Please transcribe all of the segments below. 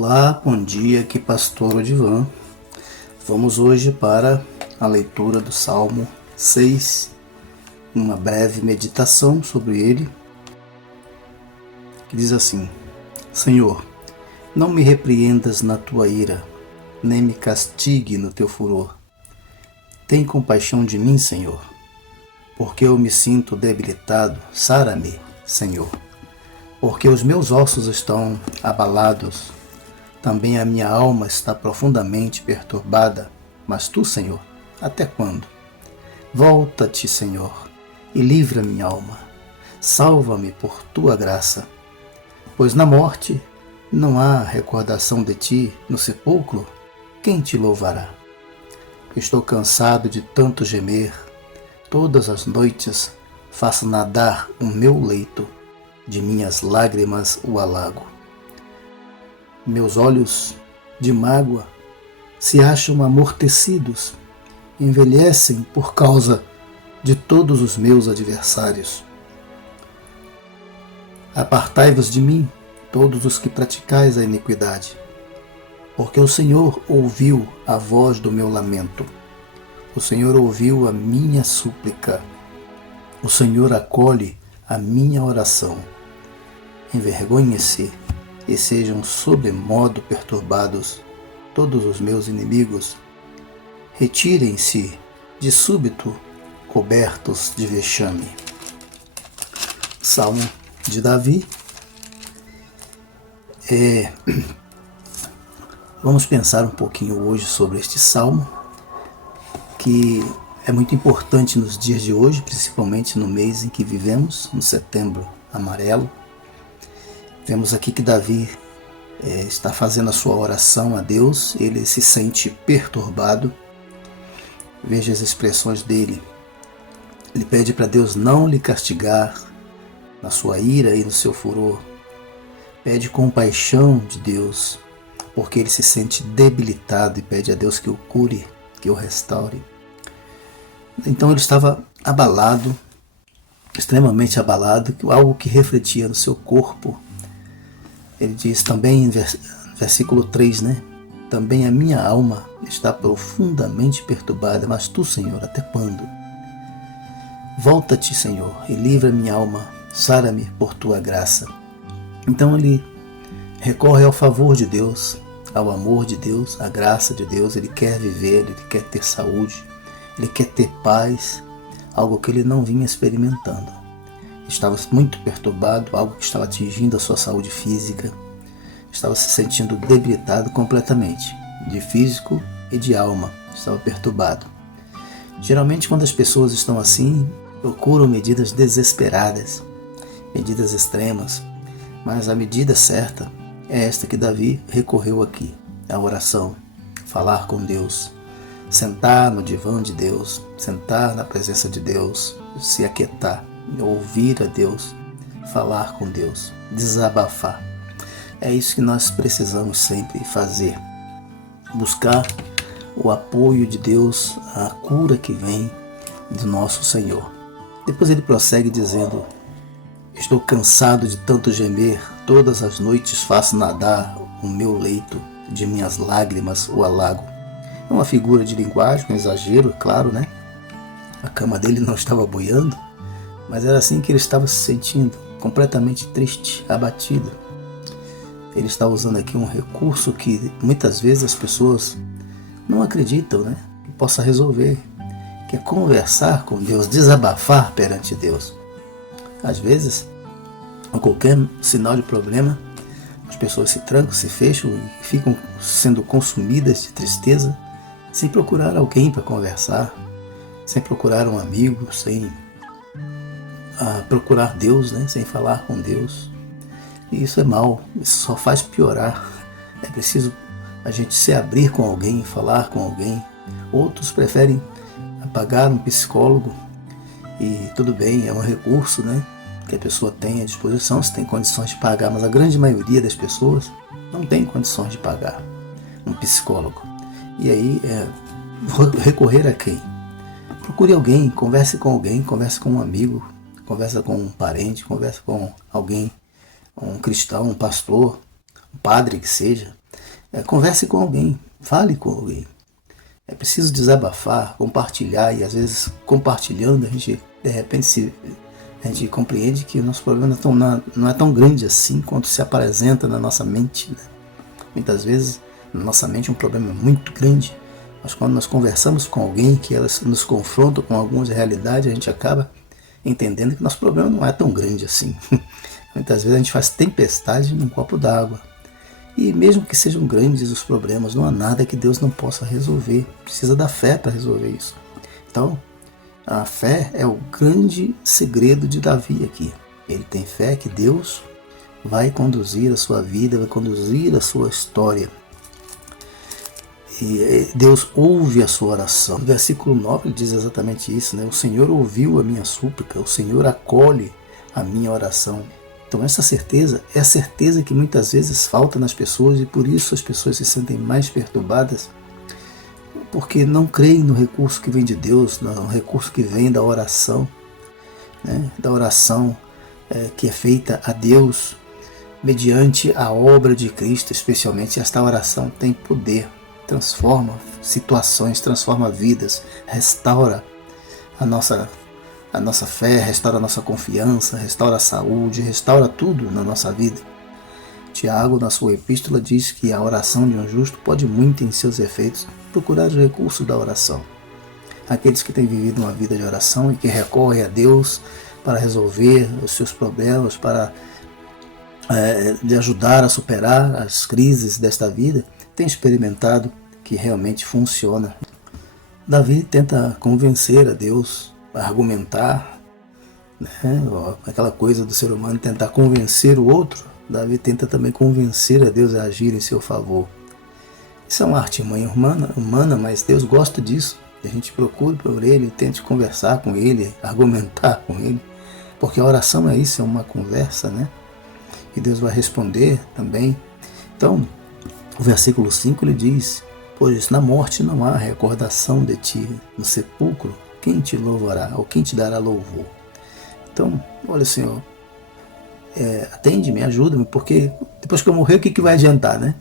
Olá, bom dia, aqui Pastor Odivan. Vamos hoje para a leitura do Salmo 6, uma breve meditação sobre ele, que diz assim: Senhor, não me repreendas na tua ira, nem me castigue no teu furor. Tem compaixão de mim, Senhor, porque eu me sinto debilitado. Sara-me, Senhor, porque os meus ossos estão abalados. Também a minha alma está profundamente perturbada. Mas tu, Senhor, até quando? Volta-te, Senhor, e livra minha alma. Salva-me por tua graça. Pois na morte não há recordação de ti, no sepulcro, quem te louvará? Estou cansado de tanto gemer. Todas as noites faço nadar o meu leito, de minhas lágrimas o alago. Meus olhos de mágoa se acham amortecidos, envelhecem por causa de todos os meus adversários. Apartai-vos de mim, todos os que praticais a iniquidade, porque o Senhor ouviu a voz do meu lamento. O Senhor ouviu a minha súplica. O Senhor acolhe a minha oração. Envergonhe-se e sejam sobremodo perturbados todos os meus inimigos. Retirem-se de súbito, cobertos de vexame. Salmo de Davi. Vamos pensar um pouquinho hoje sobre este salmo, que é muito importante nos dias de hoje, principalmente no mês em que vivemos, no Setembro Amarelo. Vemos aqui que Davi está fazendo a sua oração a Deus, ele se sente perturbado. Veja as expressões dele. Ele pede para Deus não lhe castigar na sua ira e no seu furor. Pede compaixão de Deus, porque ele se sente debilitado e pede a Deus que o cure, que o restaure. Então ele estava abalado, extremamente abalado, algo que refletia no seu corpo. Ele diz também em versículo 3, Também a minha alma está profundamente perturbada, mas tu, Senhor, até quando? Volta-te, Senhor, e livra minha alma, sara-me por tua graça. Então ele recorre ao favor de Deus, ao amor de Deus, à graça de Deus. Ele quer viver, ele quer ter saúde, ele quer ter paz, algo que ele não vinha experimentando. Estava muito perturbado, algo que estava atingindo a sua saúde física. Estava se sentindo debilitado completamente, de físico e de alma. Estava perturbado. Geralmente, quando as pessoas estão assim, procuram medidas desesperadas, medidas extremas. Mas a medida certa é esta que Davi recorreu aqui: a oração, falar com Deus, sentar no divã de Deus, sentar na presença de Deus, se aquietar, ouvir a Deus, falar com Deus, desabafar. É isso que nós precisamos sempre fazer. Buscar o apoio de Deus, a cura que vem do nosso Senhor. Depois ele prossegue dizendo: Estou cansado de tanto gemer, todas as noites faço nadar o meu leito, de minhas lágrimas o alago. É uma figura de linguagem, um exagero, claro, A cama dele não estava boiando, mas era assim que ele estava se sentindo, completamente triste, abatido. Ele está usando aqui um recurso que muitas vezes as pessoas não acreditam, que possa resolver, que é conversar com Deus, desabafar perante Deus. Às vezes, a qualquer sinal de problema, as pessoas se trancam, se fecham e ficam sendo consumidas de tristeza, sem procurar alguém para conversar, sem procurar um amigo, sem procurar Deus, sem falar com Deus. E isso é mal, isso só faz piorar. É preciso a gente se abrir com alguém, falar com alguém. Outros preferem pagar um psicólogo, e tudo bem, é um recurso que a pessoa tem à disposição, se tem condições de pagar, mas a grande maioria das pessoas não tem condições de pagar um psicólogo. E aí, recorrer a quem? Procure alguém, converse com alguém, converse com um amigo, conversa com um parente, conversa com alguém, um cristão, um pastor, um padre que seja. Converse com alguém, fale com alguém. É preciso desabafar, compartilhar, e às vezes compartilhando a gente, de repente, a gente compreende que o nosso problema não é tão grande assim quanto se apresenta na nossa mente, né? Muitas vezes na nossa mente um problema é muito grande, mas quando nós conversamos com alguém que elas nos confrontam com algumas realidades, a gente acaba entendendo que nosso problema não é tão grande assim. Muitas vezes a gente faz tempestade num copo d'água. E mesmo que sejam grandes os problemas, não há nada que Deus não possa resolver. Precisa da fé para resolver isso. Então, a fé é o grande segredo de Davi aqui. Ele tem fé que Deus vai conduzir a sua vida, vai conduzir a sua história. E Deus ouve a sua oração. O versículo 9 diz exatamente isso, né? O Senhor ouviu a minha súplica, o Senhor acolhe a minha oração. Então essa certeza é a certeza que muitas vezes falta nas pessoas, e por isso as pessoas se sentem mais perturbadas, porque não creem no recurso que vem de Deus, no recurso que vem da oração, né? Da oração que é feita a Deus mediante a obra de Cristo. Especialmente esta oração tem poder, transforma situações, transforma vidas, restaura a nossa fé, restaura a nossa confiança, restaura a saúde, restaura tudo na nossa vida. Tiago, na sua epístola, diz que a oração de um justo pode muito em seus efeitos. Procurar os recursos da oração. Aqueles que têm vivido uma vida de oração e que recorrem a Deus para resolver os seus problemas, para de ajudar a superar as crises desta vida, têm experimentado que realmente funciona. Davi tenta convencer a Deus, argumentar, né? Aquela coisa do ser humano tentar convencer o outro. Davi tenta também convencer a Deus a agir em seu favor. Isso é uma artimanha humana, mas Deus gosta disso. A gente procure por Ele, tente conversar com Ele, argumentar com Ele, porque a oração é isso, é uma conversa, né? E Deus vai responder também. Então, o versículo 5 ele diz: pois na morte não há recordação de ti, no sepulcro quem te louvará, ou quem te dará louvor? Então, olha, Senhor, atende-me, ajuda-me, porque depois que eu morrer, o que vai adiantar, né?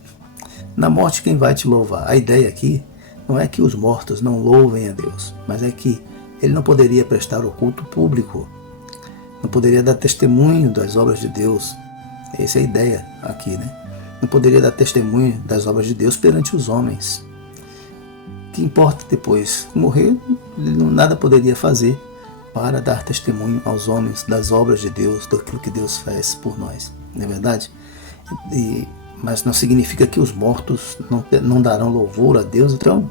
Na morte, quem vai te louvar? A ideia aqui não é que os mortos não louvem a Deus, mas é que ele não poderia prestar o culto público, não poderia dar testemunho das obras de Deus. Essa é a ideia aqui, né? Não poderia dar testemunho das obras de Deus perante os homens. O que importa depois de morrer, ele nada poderia fazer para dar testemunho aos homens das obras de Deus, daquilo que Deus faz por nós, não é verdade? Mas não significa que os mortos não darão louvor a Deus. Então,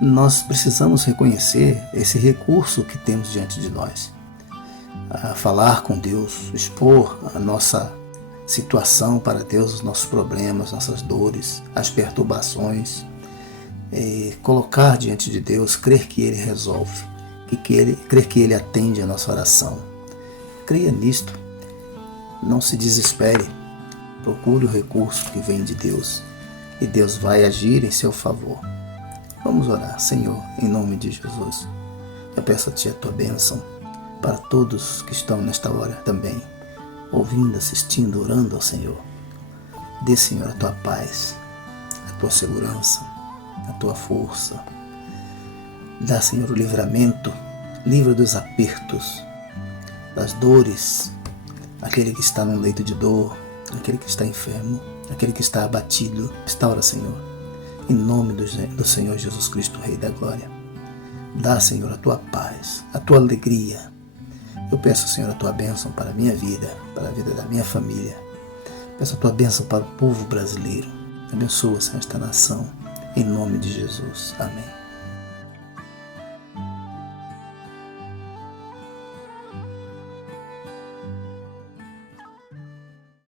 nós precisamos reconhecer esse recurso que temos diante de nós. Falar com Deus, expor a nossa situação para Deus, os nossos problemas, nossas dores, as perturbações, colocar diante de Deus, crer que Ele resolve, crer que Ele atende a nossa oração. Creia nisto, não se desespere, procure o recurso que vem de Deus e Deus vai agir em seu favor. Vamos orar. Senhor, em nome de Jesus, eu peço a Ti a Tua bênção para todos que estão nesta hora também, ouvindo, assistindo, orando ao Senhor. Dê, Senhor, a Tua paz, a Tua segurança, a Tua força. Dá, Senhor, o livramento, livra dos apertos, das dores, aquele que está num leito de dor, aquele que está enfermo, aquele que está abatido. Restaura, Senhor, em nome do Senhor Jesus Cristo, Rei da Glória. Dá, Senhor, a Tua paz, a Tua alegria. Eu peço, Senhor, a Tua bênção para a minha vida, para a vida da minha família. Peço a Tua bênção para o povo brasileiro. Abençoa, Senhor, esta nação, em nome de Jesus. Amém.